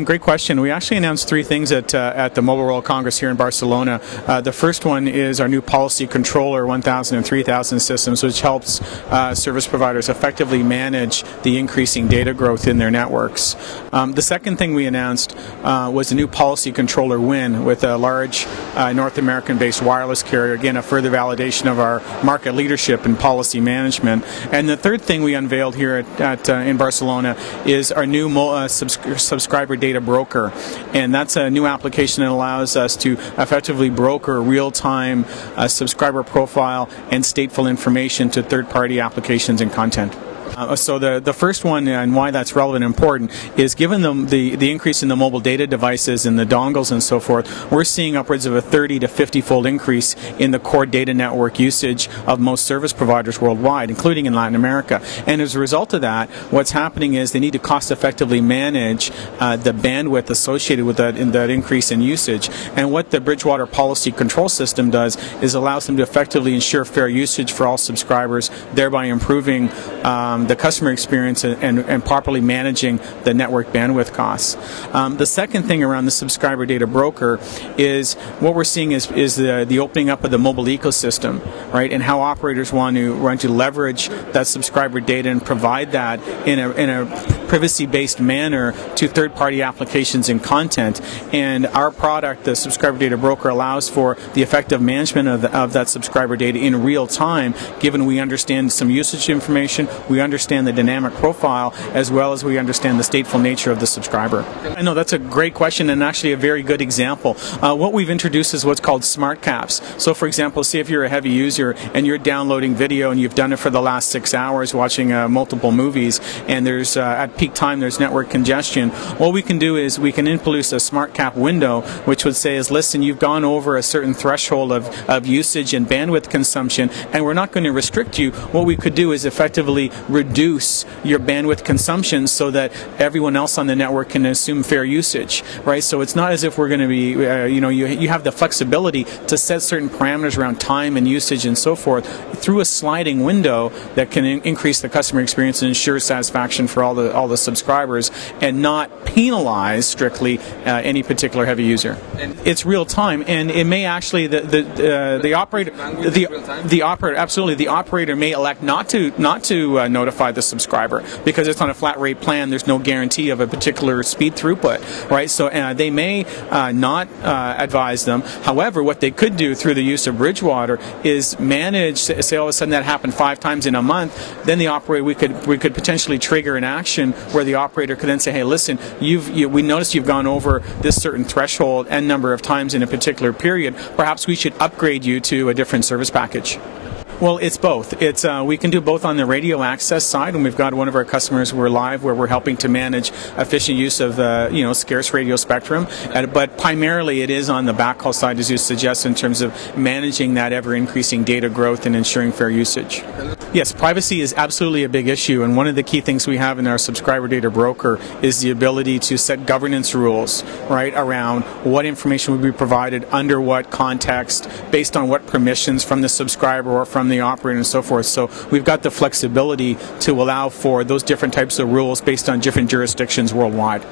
Great question. We actually announced three things at the Mobile World Congress here in Barcelona. The first one is our new Policy Controller 1000 and 3000 systems, which helps service providers effectively manage the increasing data growth in their networks. The second thing we announced was a new Policy Controller win with a large North American-based wireless carrier. Again, a further validation of our market leadership in policy management. And the third thing we unveiled here in Barcelona is our new subscriber data broker, and that's a new application that allows us to effectively broker real-time subscriber profile and stateful information to third-party applications and content. So the first one, and why that's relevant and important, is given the increase in the mobile data devices and the dongles and so forth, we're seeing upwards of a 30 to 50-fold increase in the core data network usage of most service providers worldwide, including in Latin America. And as a result of that, what's happening is they need to cost-effectively manage the bandwidth associated with that increase in usage. And what the Bridgewater Policy Control System does is allows them to effectively ensure fair usage for all subscribers, thereby improving the customer experience and properly managing the network bandwidth costs. The second thing around the subscriber data broker is what we're seeing is the opening up of the mobile ecosystem, right? And how operators want to leverage that subscriber data and provide that in a privacy-based manner to third-party applications and content. And our product, the subscriber data broker, allows for the effective management of that subscriber data in real time, given we understand some usage information, we understand the dynamic profile, as well as we understand the stateful nature of the subscriber. I know that's a great question and actually a very good example. What we've introduced is what's called smart caps. So for example, say if you're a heavy user and you're downloading video and you've done it for the last 6 hours watching multiple movies, and there's at peak time there's network congestion, what we can do is we can introduce a smart cap window which would say is, listen, you've gone over a certain threshold of usage and bandwidth consumption, and we're not going to restrict you. What we could do is effectively reduce your bandwidth consumption so that everyone else on the network can assume fair usage, right? So it's not as if we're going to be, you have the flexibility to set certain parameters around time and usage and so forth through a sliding window that can increase the customer experience and ensure satisfaction for all the subscribers, and not penalize strictly any particular heavy user. It's real time, and it may actually the operator may elect not to notify the subscriber because it's on a flat rate plan. There's no guarantee of a particular speed throughput, right? So they may not advise them. However, what they could do through the use of Bridgewater is manage. Say all of a sudden that happened 5 times in a month, then the operator we could potentially trigger an action where the operator could then say, hey, listen, we noticed you've gone over this certain threshold n number of times in a particular period. Perhaps we should upgrade you to a different service package. Well, it's both. We can do both on the radio access side, and we've got one of our customers we're live where we're helping to manage efficient use of scarce radio spectrum. But primarily, it is on the backhaul side, as you suggest, in terms of managing that ever-increasing data growth and ensuring fair usage. Yes, privacy is absolutely a big issue, and one of the key things we have in our subscriber data broker is the ability to set governance rules, right, around what information will be provided, under what context, based on what permissions from the subscriber or from the operator and so forth. So we've got the flexibility to allow for those different types of rules based on different jurisdictions worldwide.